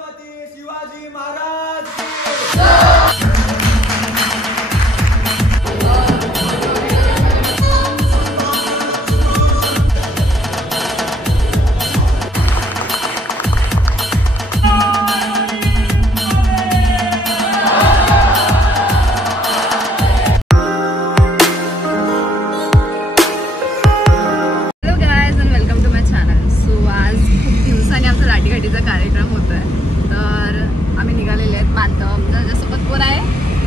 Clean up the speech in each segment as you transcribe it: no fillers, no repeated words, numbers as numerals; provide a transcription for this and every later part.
छत्रपती शिवाजी महाराज की कार्यक्रम होत आहे। तर आम्ही निघालेले आहेत। माझ्यासोबत कोण आहे?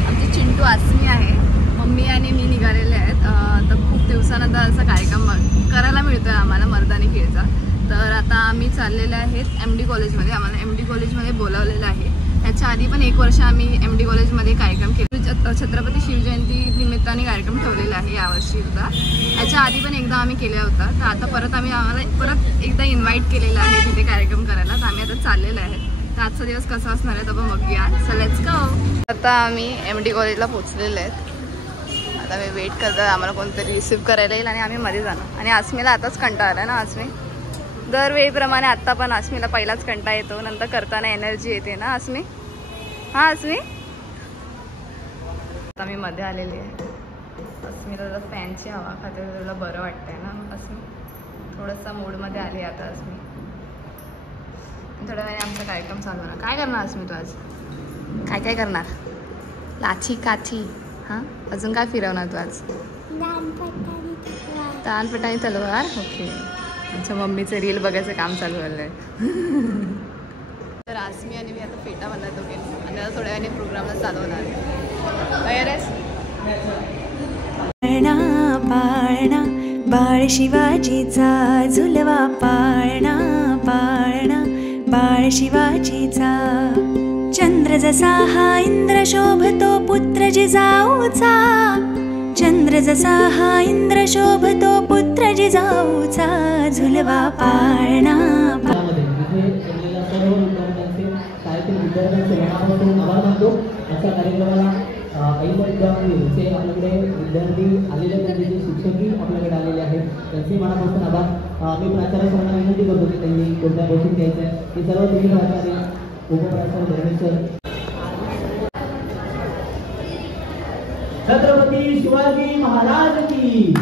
आमचे चिंटू आसमी आहे, मम्मी आणि मी निघालेले आहेत। तर खूप दिवसानंतर असा कार्यक्रम करायला मिळतोय आम्हाला मर्दानी खेळचा। तर आता आम्ही चाललेले आहेत MD कॉलेजमध्ये। आम्हाला MD कॉलेजमध्ये बोलावलेलं आहे। याच्या आधी पण 1 वर्ष आम्ही MD कॉलेजमध्ये कार्यक्रम केला। छत्रपती शिवजयंती निमित्ताने कार्यक्रम ठेवलेला आहे यावर्षी सुद्धा। याच्या आधी पण एकदा आम्ही केला होता। तर आता आम्हाला परत एकदा इन्व्हाइट केलेलं आहे तिथे कार्यक्रम करायला। तर आम्ही आता चाललेलो आहे। तर आजचा दिवस कसा असणार आहे तर बघूया। So let's go. आता आम्ही MD कॉलेजला पोहोचलेलो आहेत। आता मी वेट करतो, आम्हाला कोणतरी रिसीव्ह करायला येईल आणि आम्ही मध्ये जाणार। आणि आसमीला आताच कंटाळा आला ना। आसमी दरवेळीप्रमाणे आत्ता पण आसमीला पहिलाच कंटाळा येतो, नंतर करताना एनर्जी येते ना आसमी? हां आसमी, आता मी मध्ये आलेली आहे। अस्मीला जर फॅनची हवा खाते तुला बरं वाटतंय ना अस्मी? थोडंसं मूडमध्ये आली आता अस्मी। थोड्या वेळाने आमचा कार्यक्रम चालू होणार। काय करणार अस्मी तू आज? काय काय करणार? लाची काची हां, अजून काय फिरवणार तू आज? दानपटानी तलवार। ओके, आमच्या मम्मीचं रील बघायचं काम चालू झालं आहे। तर आसमी आणि मी आता फेटा बनवतो की आणि आता थोड्या वेळाने प्रोग्रामला चालू होणार आहे। पाळणा पाळणा बाळ शिवाजीचा झुलवा पाळणा पाळणा बाळ शिवाजीचा। चंद्र जसा हा इंद्र शोभतो पुत्र जिजाऊचा। चंद्र जसा हा इंद्र शोभतो पुत्र जिजाऊचा झुलवा पाळणा। आपल्याकडे विद्यार्थी आलेले त्यांचे जे शिक्षकही आपल्याकडे आलेले आहेत त्यांचे मनापासून आभार। मी प्राचार्य सरांना विनंती करतो की त्यांनी कोणत्या गोष्टी द्यायच्या आहेत ते सर्व तुम्ही प्राचार्य उपप्राचार्य धर्मेश्वर। छत्रपती शिवाजी महाराज की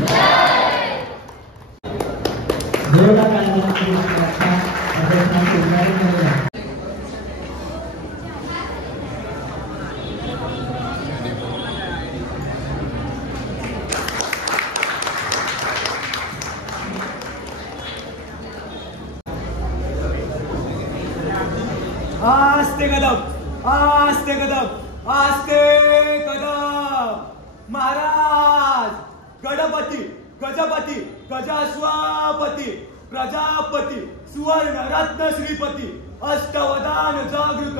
आस्ते कदम आस्ते कदम आस्ते कदम। महाराज गणपती गजपती गजाश्वापती प्रजापती सुवर्ण रत्न श्रीपती अष्टवदान जागृत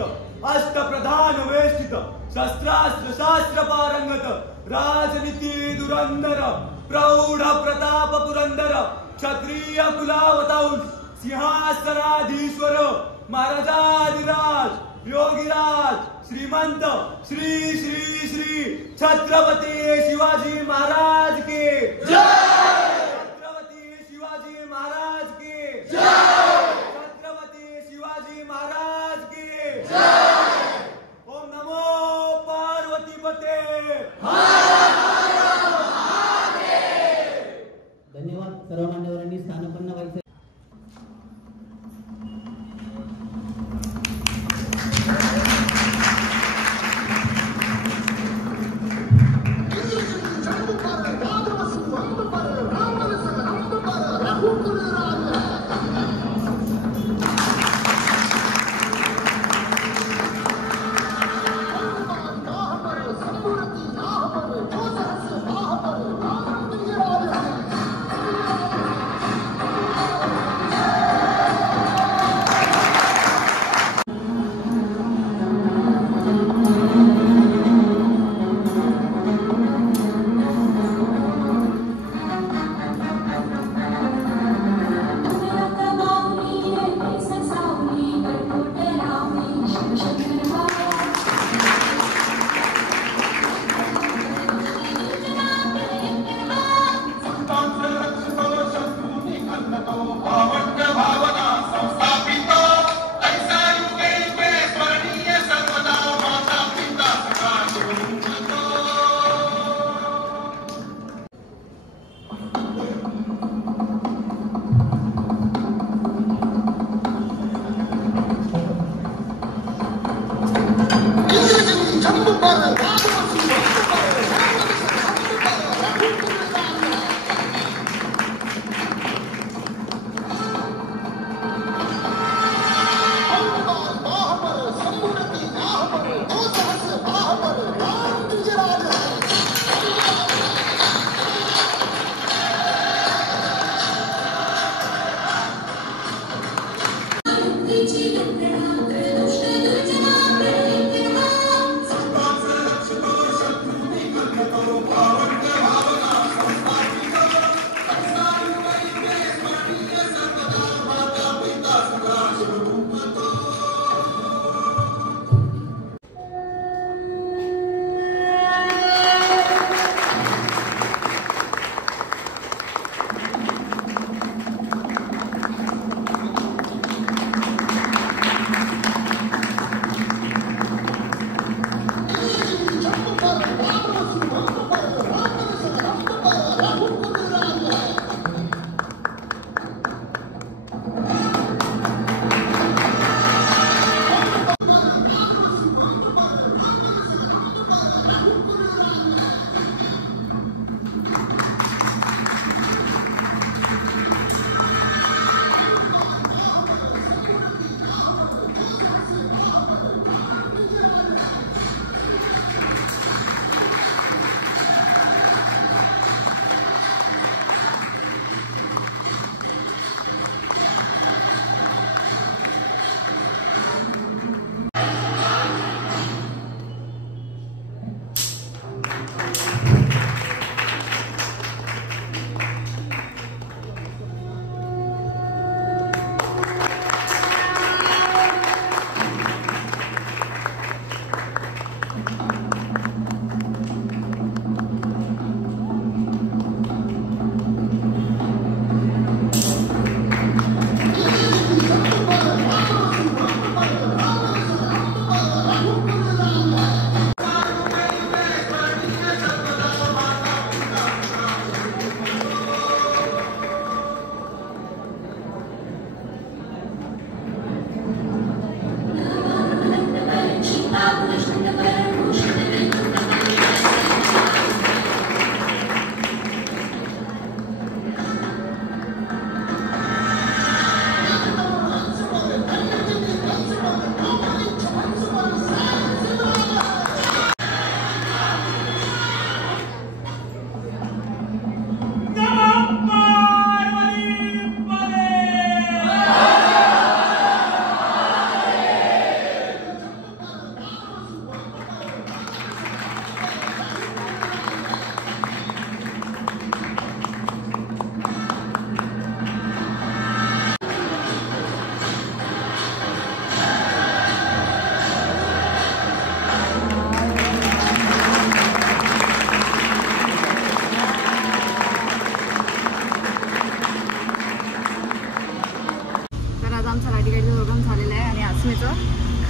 अष्टप्रधान वेष्टित शस्त्रास्त्र शास्त्र पारंगत राजनीती धुरंधर प्रौढ प्रताप पुरंदर क्षत्रिय कुलावतांश सिंहासनाधीश्वर महाराजाधिराज योगीराज श्रीमंत श्री श्री श्री छत्रपती शिवाजी महाराज के जय। छत्रपती शिवाजी महाराज के जय। छत्रपती शिवाजी महाराज के जय। ओम नमो पार्वती पते। धन्यवाद। सर्व मान्यवरांनी स्थानपन्न व्हायचं।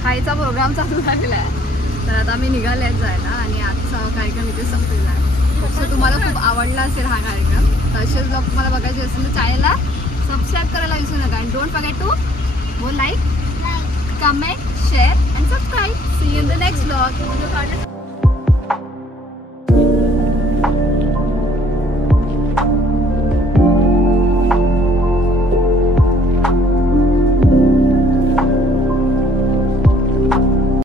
खायचा प्रोग्राम चालू झालेला आहे. तर आता आम्ही निघाले आहेत जायला आणि आजचा कार्यक्रम इथे संपलेला आहे. सो तुम्हाला खूप आवडला असेल हा कार्यक्रम. तर असेच ब्लॉग तुम्हाला बघायचे असेल तर चॅनलला सबस्क्राईब करायला विसरू नका. And don't forget to go like, comment, share and subscribe. See you in the next blog.